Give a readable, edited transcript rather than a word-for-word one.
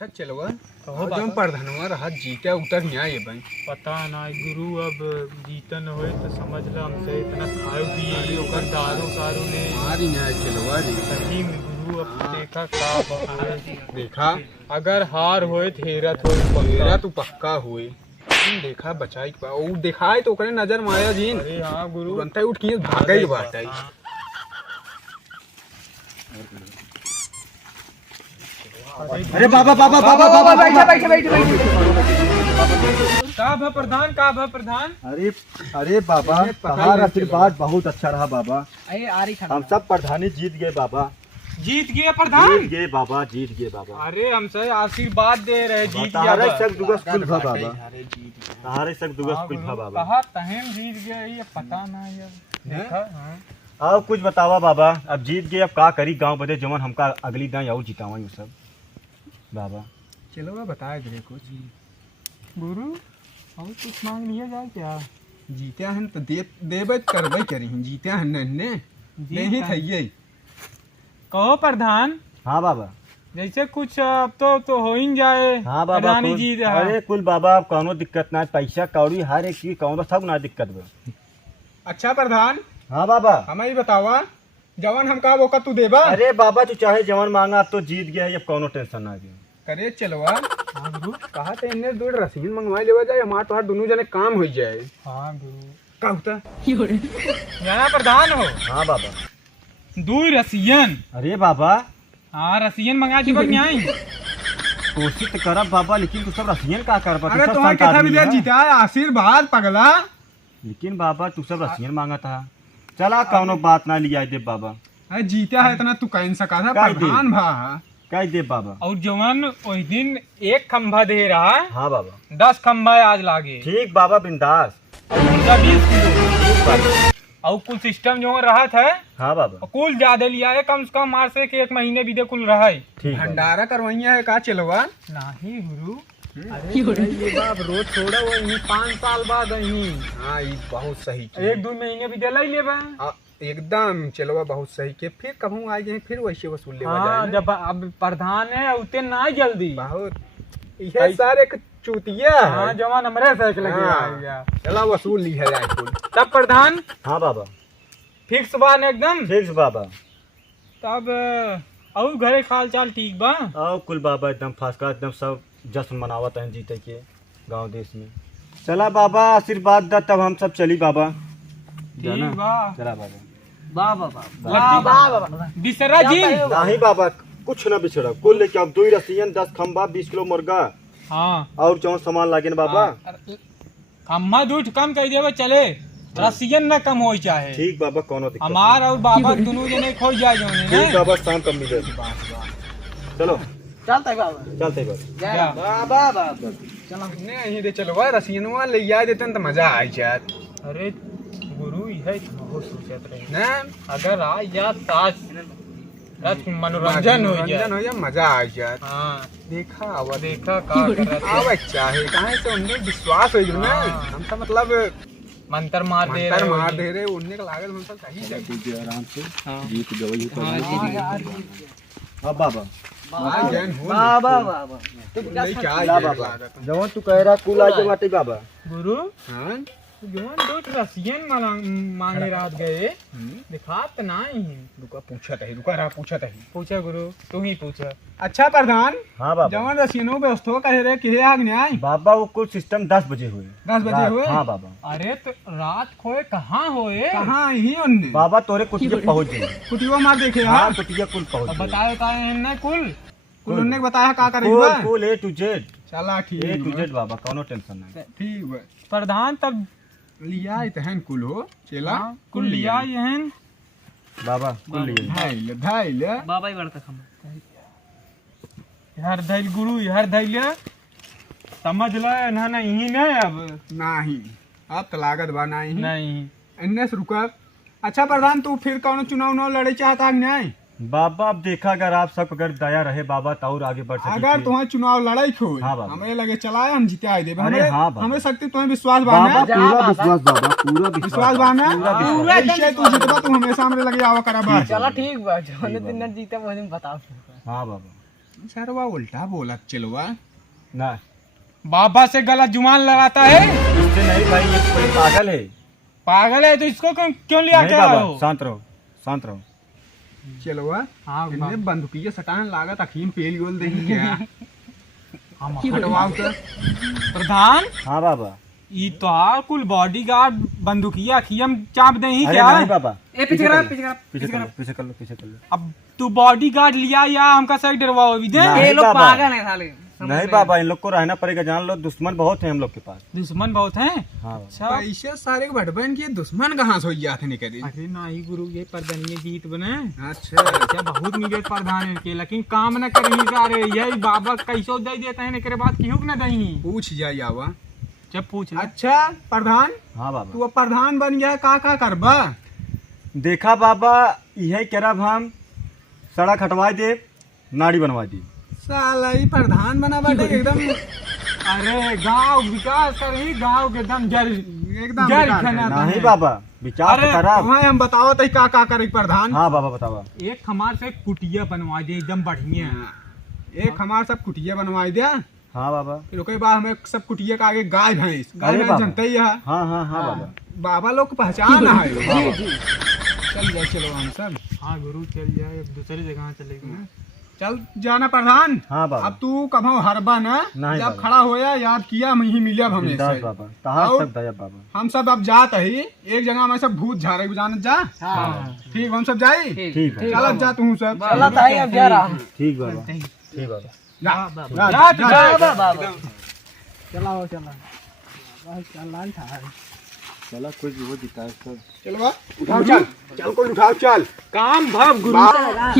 अच्छा चलो जब प्रधानवा रहा जीता उतर नहीं आए भाई पता ना गुरु अब जीतन हो तो समझ लो हमसे इतना खाओ पिए ओकर दारू सारू ने मारी नहीं चलो सही में गुरु अब देखा का देखा अगर हार होए तो हेरत हो मेरा तू पक्का हुए देखा बचाई वो देखा है तो ओकरे नजर माया जी अरे हाँ गुरु बनता उठ के भागा ही बात है अरे बाबा बाबा बाबा बाबा बैठे बैठे बैठे का भा प्रधान का भा प्रधान अरे अरे बाबा तुम्हारा आशीर्वाद बहुत अच्छा रहा बाबा। हम सब प्रधानी जीत गए बाबा। जीत गए प्रधान जीत गए बाबा जीत गए बाबा। अरे हमसे आशीर्वाद दे रहे जीत गया तारे सब दुगस कुल भा बाबा। तारे सब दुगस कुल भा बाबा। कहा तहम जीत गए ये पता ना यार देखा हां अब कुछ बतावा बाबा। अब जीत गए अब का करी गांव बदे जवन हमका अगली दां और जितावा ये सब बाबा। चलो बताए दे कुछ गुरु और कुछ मांग लिया जाए क्या? जीते हैं तो देबे करबे करी जीते हैं ने नहीं थइए कहो प्रधान। हाँ बाबा जैसे कुछ अब तो हो ही जाए। हाँ बाबा प्रधानी जी अरे कुल बाबा अब कौनो दिक्कत ना पैसा कौड़ी हर एक चीज कौनो सब ना दिक्कत बा। अच्छा प्रधान हाँ बाबा हमें ही बतावा जवान हम कहा वो का तू देबा। अरे बाबा तू चाहे जवन मांगा अब तो जीत गया अब कौनो टेंशन ना गया। करे चलवा कहा तो इन्हें दो रसीन मंगवा लेवा जाए हमार तो दोनों जने काम हो जाए। हाँ गुरु का होता यहाँ प्रधान हो। हाँ बाबा दो रसियन। अरे बाबा हाँ रसियन मंगा के बग आई कोशिश तो करब बाबा लेकिन तू सब रसियन का कर अरे तुम्हारे कितना भी जीता है आशीर्वाद पगला। लेकिन बाबा तू सब रसियन मांगा था चला कौनो बात ना लिया दे बाबा। अरे जीता है इतना तू कह सका था प्रधान भा कह दे बाबा। और जवान उस दिन एक खंभा दे रहा है। हाँ बाबा 10 खंभा आज लागे। ठीक बाबा बिंदास। और मुर्गा 20 किलो और कुल सिस्टम जो रहा था। हाँ बाबा कुल ज्यादा लिया है कम से कम मार से के 1 महीने भी दे कुल रहा है। ठीक भंडारा करवाइया है का चलवा नहीं गुरु। अरे ये बाप रोज छोड़ा वो यही 5 साल बाद यही। हाँ ये बहुत सही 1-2 महीने भी दे ले बा एकदम चलवा बहुत सही के फिर कभी आ गए फिर वैसे वसूल ले हाँ, जब अब प्रधान है उतने ना जल्दी बहुत ये सारे चूतिया हाँ जवान हमरे से लगे हाँ, चला वसूल ली है कुल तब प्रधान। हाँ बाबा फिक्स बा न एकदम फिक्स बाबा। तब और घरे खाल चाल ठीक बा। आओ कुल बाबा एकदम फर्स्ट क्लास एकदम सब जश्न मनावत हैं जीते के गांव देश में। चला बाबा आशीर्वाद दा तब हम सब चली बाबा। ठीक बा चला बाबा। बिसरा जी नहीं बाबा कुछ न बिछड़ा कुल लेके अब 2 रसियन 10 खंबा 20 किलो मुर्गा हाँ और जो सामान लागे ना बाबा। खम्मा दूध कम कर देवे चले रसियन न कम हो चाहे। ठीक बाबा कोनो दिक्कत हमार और बाबा दोनों जने खो जाए जो ठीक बाबा शाम तक मिले। चलो चलते बाबा चलते बाबा बाबा चलो नहीं दे चलवा रसीनवा ले आ देते तो मजा आ जात। अरे गुरु यह बहुत सोचत रहे ना अगर आ जा ताज मनोरंजन हो जाए मजा आ जात। हाँ देखा आवा देखा का करत आवा चाहे कहाँ से उन्हें विश्वास हो ना हम तो मतलब मंत्र मार दे मंतर रहे मार दे रहे उन्हें का लागत हम सब सही जाए आराम से हाँ। जीत गई अब बाबा बाबा बाबा क्या जवन तू कह रहा कुल आके बाटे बाबा। गुरु हाँ जवान दो रसियन मांगे रात गए दिखात नहीं रुका पूछा था पूछा गुरु तू ही पूछा। अच्छा प्रधान हाँ बाबा जवान रसीनो व्यवस्था कह रहे किहे आग न्याय बाबा वो कुल सिस्टम 10 बजे हुए 10 बजे हुए। हाँ बाबा। अरे तो रात खोए कहाँ होए कहाँ ही उनने बाबा तोरे कुटिया पहुँच गए। कुटिया मार देखे हाँ हाँ कुटिया कुल पहुँच गए। बताए ना कुल उन्होंने बताया का करेगा कुल A to Z चला A ठीक to Z बाबा कौनो टेंशन नहीं। ठीक बा प्रधान तब लिया तहन कुल हो चला कुल लिया यहन बाबा कुल लिए धाइल बाबा ही बढ़ता खम्मा हर धैल गुरु हर धैल समझ लो ना ना यही नहीं अब नहीं अब तो लागत बा नहीं नहीं से रुका। अच्छा प्रधान तू फिर कौन चुनाव लड़े चाहता है न्याय बाबा अब देखा अगर आप सब अगर दया रहे बाबा तो और आगे बढ़ सकते। अगर तुम्हें चुनाव लड़ाई खो हाँ बाबा। हमें लगे चलाए हम जीते आए देवे अरे हाँ बाबा। हमें शक्ति तुम्हें विश्वास बाबा बाना पूरा विश्वास बाबा पूरा विश्वास बाना ऐसे तू जीतबा तू हमेशा हमरे लगे आवा करा बा। चलो ठीक बा जो दिन न जीते वो दिन बताओ। हाँ बाबा सरवा उल्टा बोला चलवा। ना बाबा से गला जुबान लगाता है। इससे नहीं भाई, ये कोई पागल है। पागल है तो इसको क्यों लिया नहीं के बाबा, आओ? शांत रहो, शांत रहो। चलवा हाँ इनने बंदूकिया सटान लागत अखीम पेल गोल देही क्या हम हटवाओ के प्रधान हाँ बाबा। ई तो कुल बॉडीगार्ड बंदूकिया खियम चाप दे ही अरे क्या? नहीं बाबा, ए पीछे करा, कर लो, पीछे करा। पीछे कर लो, पीछे कर लो। अब तू बॉडीगार्ड लिया या हमका सही डरवाओ भी दे? नहीं ये लोग बाबा। पागल हैं साले। नहीं बाबा, इन लोग को रहना पड़ेगा, जान लो दुश्मन बहुत है हम लोग के पास। दुश्मन बहुत हैं। हाँ बाबा। अच्छा पैसे सारे के भटबन के दुश्मन कहाँ से हो जाते नहीं करी। अरे नहीं गुरु, ये प्रधानीय जीत बने अच्छा क्या बहुत निवेद प्रधान है के, लेकिन काम न करही सारे। यही बाबा कैसो दे देते हैं एकरे बाद क्यों न दही? पूछ जा यावा। जब पूछ ले। अच्छा प्रधान, हाँ बाबा। तू अब प्रधान बन गया, का करबा? देखा बाबा, यही करब हम, सड़क हटवा दे, नाड़ी बनवा दी। साला ही प्रधान बना बाटे एकदम अरे गांव विकास करही, गांव के एकदम जर एकदम जर बेकार खाना है। नहीं बाबा, विचार अरे, तो खराब। तुम्हें हम बताओ तो का करे प्रधान। हाँ बाबा बतावा। एक हमार से कुटिया बनवा दे एकदम बढ़िया। एक हमार सब कुटिया बनवाई दिया, हाँ बाबा। फिर ओके बाद हमें सब कुटिया के आगे गाय भैंस अरे बाबा। जनते ही है। हाँ हाँ हाँ बाबा। बाबा लोग को पहचान है। चल जाए, चलो हम सब हाँ गुरु चल जाए, अब दूसरी जगह चलेगी। चल जाना प्रधान। हाँ बाबा। अब तू कभो हरबा ना, नहीं जब बाबा। खड़ा होया याद किया हम ही मिलिया हमें बिंदास बाबा, कहाँ और- तक दया बाबा। हम सब अब जात ही एक जगह में सब भूत झाड़े जानत जा। हाँ ठीक हम सब जाई। ठीक है, चलत जा तू सब। चला ताई अब जा रहा हूं। ठीक बाबा, ठीक बाबा। जा जा, जा, बाबा बाबा चलाओ चला चला कोई भी हो दिखता है सब। चलो उठाओ, चल चल को उठाओ, चल काम भाव गुरु। बा-